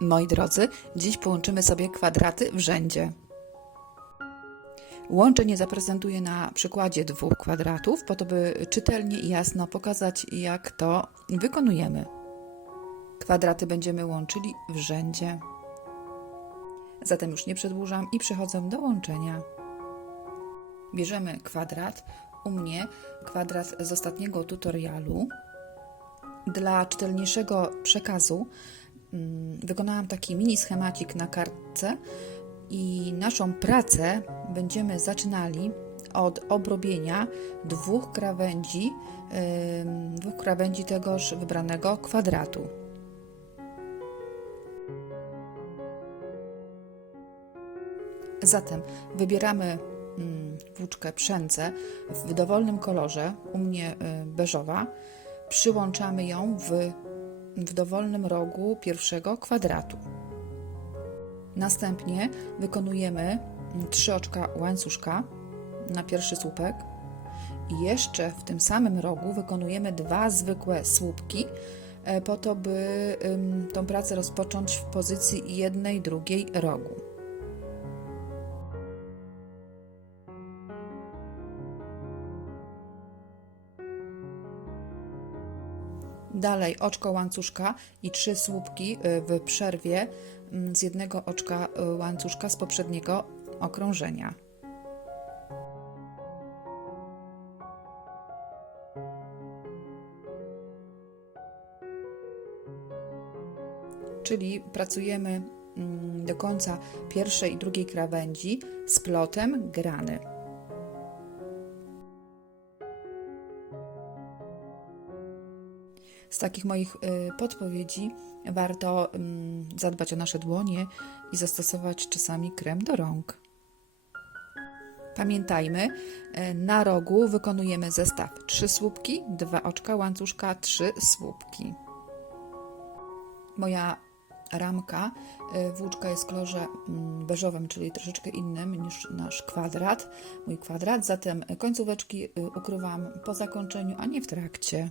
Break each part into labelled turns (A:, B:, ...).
A: Moi drodzy, dziś połączymy sobie kwadraty w rzędzie. Łączenie zaprezentuję na przykładzie dwóch kwadratów, po to by czytelnie i jasno pokazać, jak to wykonujemy. Kwadraty będziemy łączyli w rzędzie. Zatem już nie przedłużam i przechodzę do łączenia. Bierzemy kwadrat. U mnie kwadrat z ostatniego tutorialu. Dla czytelniejszego przekazu wykonałam taki mini schemacik na kartce i naszą pracę będziemy zaczynali od obrobienia dwóch krawędzi, dwóch krawędzi tegoż wybranego kwadratu. Zatem wybieramy mm, włóczkę przędzę w dowolnym kolorze, u mnie y, beżowa. Przyłączamy ją w, w dowolnym rogu pierwszego kwadratu. Następnie wykonujemy trzy oczka łańcuszka na pierwszy słupek i jeszcze w tym samym rogu wykonujemy dwa zwykłe słupki e, po to, by tą pracę rozpocząć w pozycji jednej, drugiej rogu. Dalej oczko łańcuszka i trzy słupki y, w przerwie mm, z jednego oczka y, łańcuszka z poprzedniego okrążenia. Czyli pracujemy mm, do końca pierwszej i drugiej krawędzi z plotem grany. Z takich moich y, podpowiedzi warto mm, zadbać o nasze dłonie i zastosować czasami krem do rąk. Pamiętajmy, y, na rogu wykonujemy zestaw 3 słupki, 2 oczka łańcuszka, 3 słupki. Moja ramka, y, włóczka jest w kolorze mm, beżowym, czyli troszeczkę innym niż nasz kwadrat, mój kwadrat, zatem końcóweczki ukrywam po zakończeniu, a nie w trakcie.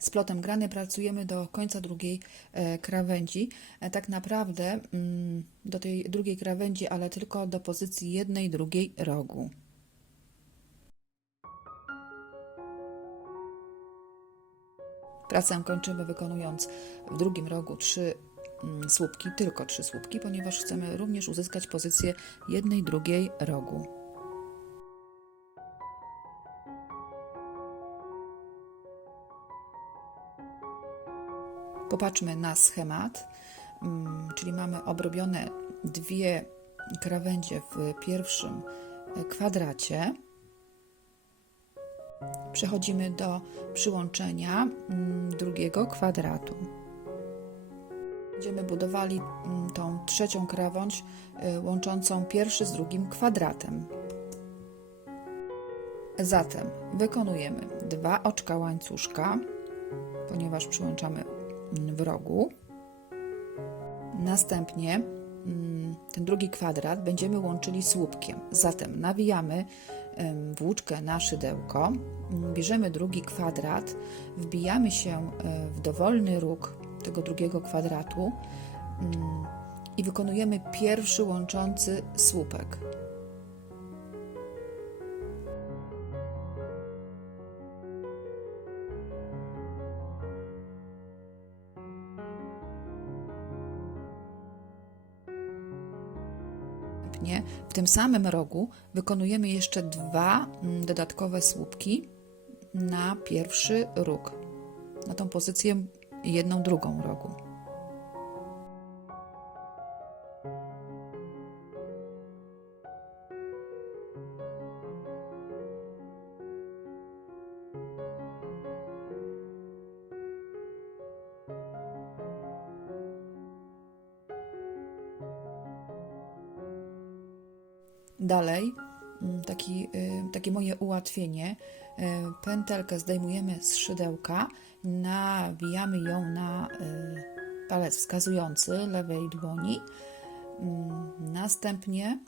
A: Z plotem grany pracujemy do końca drugiej e, krawędzi. E, tak naprawdę mm, do tej drugiej krawędzi, ale tylko do pozycji jednej, drugiej rogu. Pracę kończymy wykonując w drugim rogu trzy mm, słupki, tylko trzy słupki, ponieważ chcemy również uzyskać pozycję jednej, drugiej rogu. Popatrzmy na schemat, mm, czyli mamy obrobione dwie krawędzie w pierwszym kwadracie. Przechodzimy do przyłączenia mm, drugiego kwadratu. Będziemy budowali mm, tą trzecią krawędź y, łączącą pierwszy z drugim kwadratem. Zatem wykonujemy dwa oczka łańcuszka, ponieważ przyłączamy w rogu. Następnie mm, ten drugi kwadrat będziemy łączyli słupkiem. Zatem nawijamy włóczkę na szydełko, bierzemy drugi kwadrat, wbijamy się e, w dowolny róg tego drugiego kwadratu mm, i wykonujemy pierwszy łączący słupek. W tym samym rogu wykonujemy jeszcze dwa mm, dodatkowe słupki na pierwszy róg, na tą pozycję jedną drugą rogu. Taki, y, takie moje ułatwienie, y, pętelkę zdejmujemy z szydełka, nawijamy ją na y, palec wskazujący lewej dłoni, Mm, następnie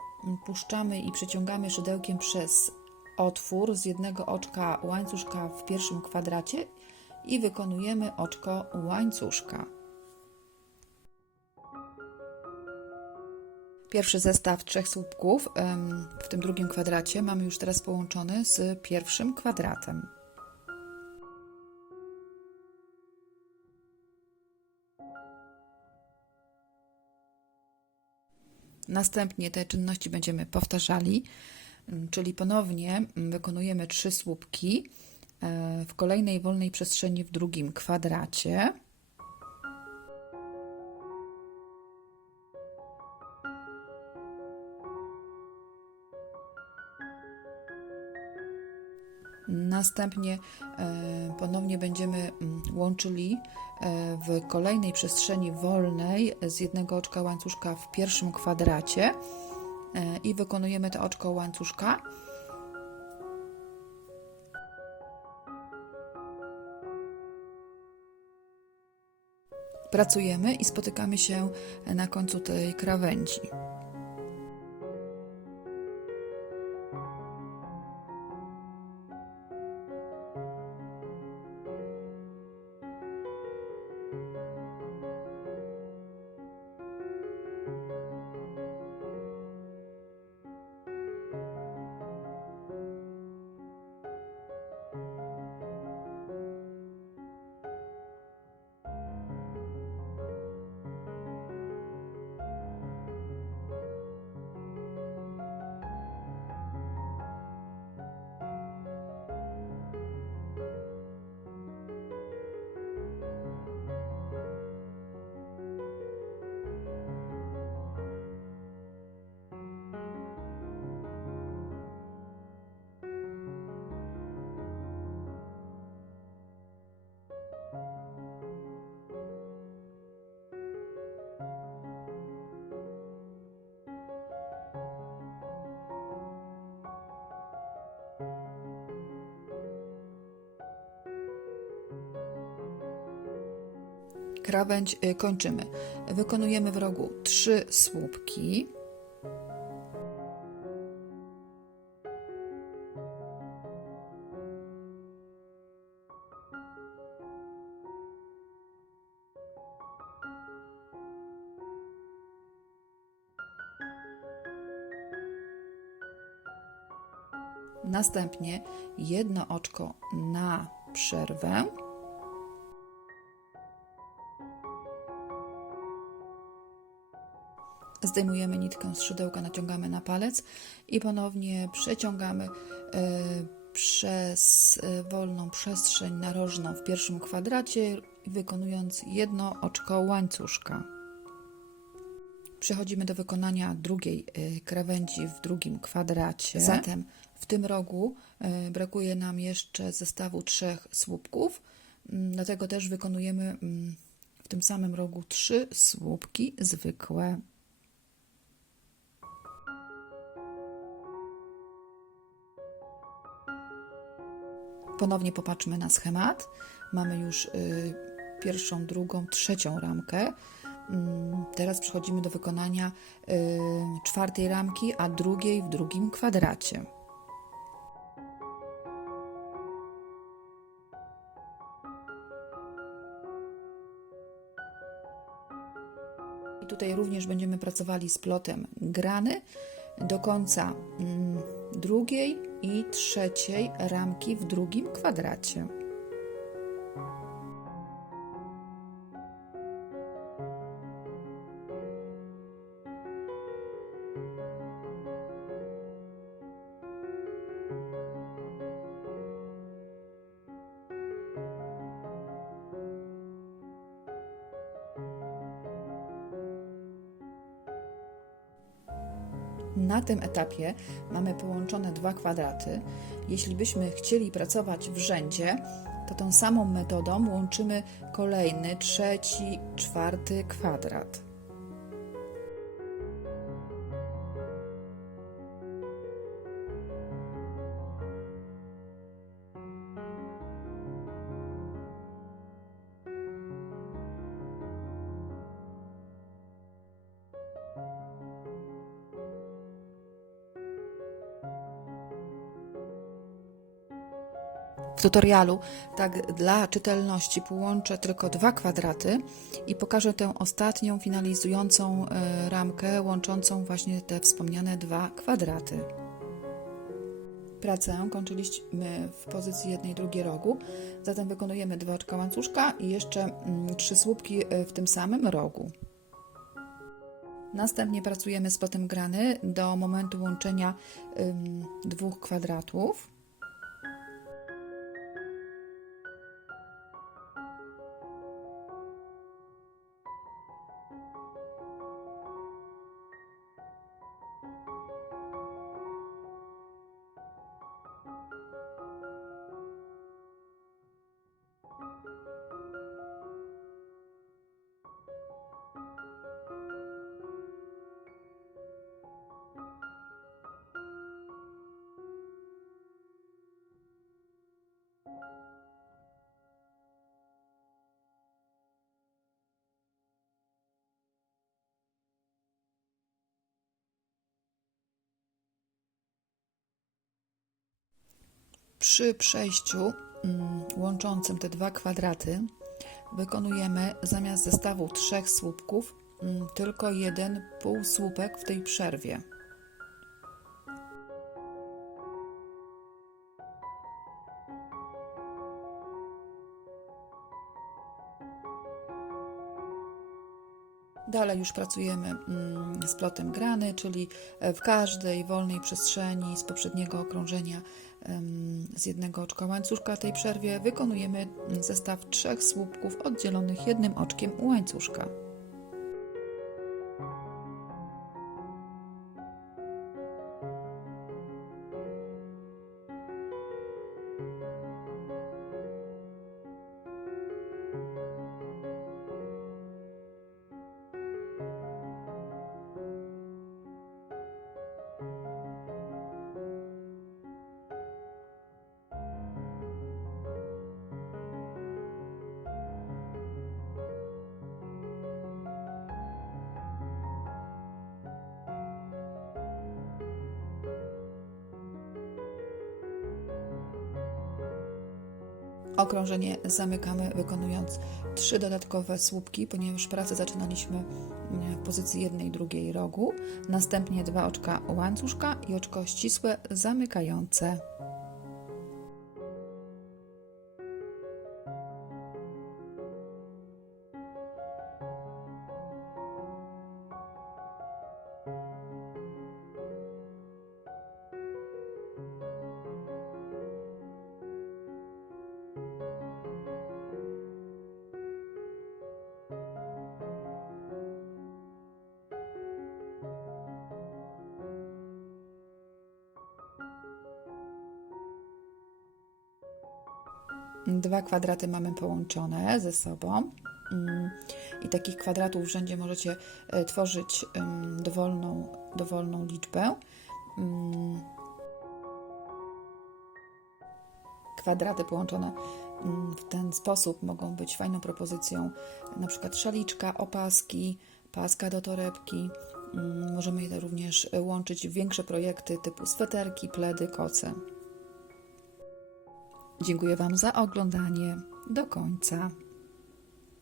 A: puszczamy i przeciągamy szydełkiem przez otwór z jednego oczka łańcuszka w pierwszym kwadracie i wykonujemy oczko łańcuszka. Pierwszy zestaw trzech słupków w tym drugim kwadracie mamy już teraz połączony z pierwszym kwadratem. Następnie te czynności będziemy powtarzali, czyli ponownie wykonujemy trzy słupki e, w kolejnej wolnej przestrzeni w drugim kwadracie. Następnie e, ponownie będziemy mm, łączyli e, w kolejnej przestrzeni wolnej z jednego oczka łańcuszka w pierwszym kwadracie e, i wykonujemy to oczko łańcuszka. Pracujemy i spotykamy się na końcu tej krawędzi. Krawędź y, kończymy. Wykonujemy w rogu trzy słupki. Następnie jedno oczko na przerwę. Zdejmujemy nitkę z szydełka, naciągamy na palec i ponownie przeciągamy e, przez e, wolną przestrzeń narożną w pierwszym kwadracie, wykonując jedno oczko łańcuszka. Przechodzimy do wykonania drugiej e, krawędzi w drugim kwadracie. Zatem w tym rogu brakuje nam jeszcze zestawu trzech słupków, mm, dlatego też wykonujemy mm, w tym samym rogu trzy słupki zwykłe. Ponownie popatrzmy na schemat. Mamy już y, pierwszą, drugą, trzecią ramkę. Mm, teraz przechodzimy do wykonania y, czwartej ramki, a drugiej w drugim kwadracie. I tutaj również będziemy pracowali z plotem grany do końca mm, drugiej i trzeciej ramki w drugim kwadracie. Na tym etapie mamy połączone dwa kwadraty. Jeśli byśmy chcieli pracować w rzędzie, to tą samą metodą łączymy kolejny, trzeci, czwarty kwadrat. W tutorialu, tak dla czytelności, połączę tylko dwa kwadraty i pokażę tę ostatnią, finalizującą e, ramkę, łączącą właśnie te wspomniane dwa kwadraty. Pracę kończyliśmy w pozycji jednej, drugiej rogu, zatem wykonujemy dwa oczka łańcuszka i jeszcze mm, trzy słupki e, w tym samym rogu. Następnie pracujemy z plotem grany do momentu łączenia dwóch kwadratów. Przy przejściu mm, łączącym te dwa kwadraty wykonujemy zamiast zestawu trzech słupków mm, tylko jeden półsłupek w tej przerwie. Dalej już pracujemy mm, z plotem grany, czyli w każdej wolnej przestrzeni z poprzedniego okrążenia z jednego oczka łańcuszka tej przerwie wykonujemy zestaw trzech słupków oddzielonych jednym oczkiem łańcuszka. Okrążenie zamykamy wykonując trzy dodatkowe słupki, ponieważ pracę zaczynaliśmy mm, w pozycji jednej, drugiej rogu. Następnie dwa oczka łańcuszka i oczko ścisłe zamykające. Dwa kwadraty mamy połączone ze sobą. Mm, I takich kwadratów w rzędzie możecie e, tworzyć dowolną, dowolną liczbę. Mm. Kwadraty połączone mm, w ten sposób mogą być fajną propozycją, na przykład szaliczka, opaski, paska do torebki. Możemy je również łączyć w większe projekty typu sweterki, pledy, koce. Dziękuję Wam za oglądanie do końca.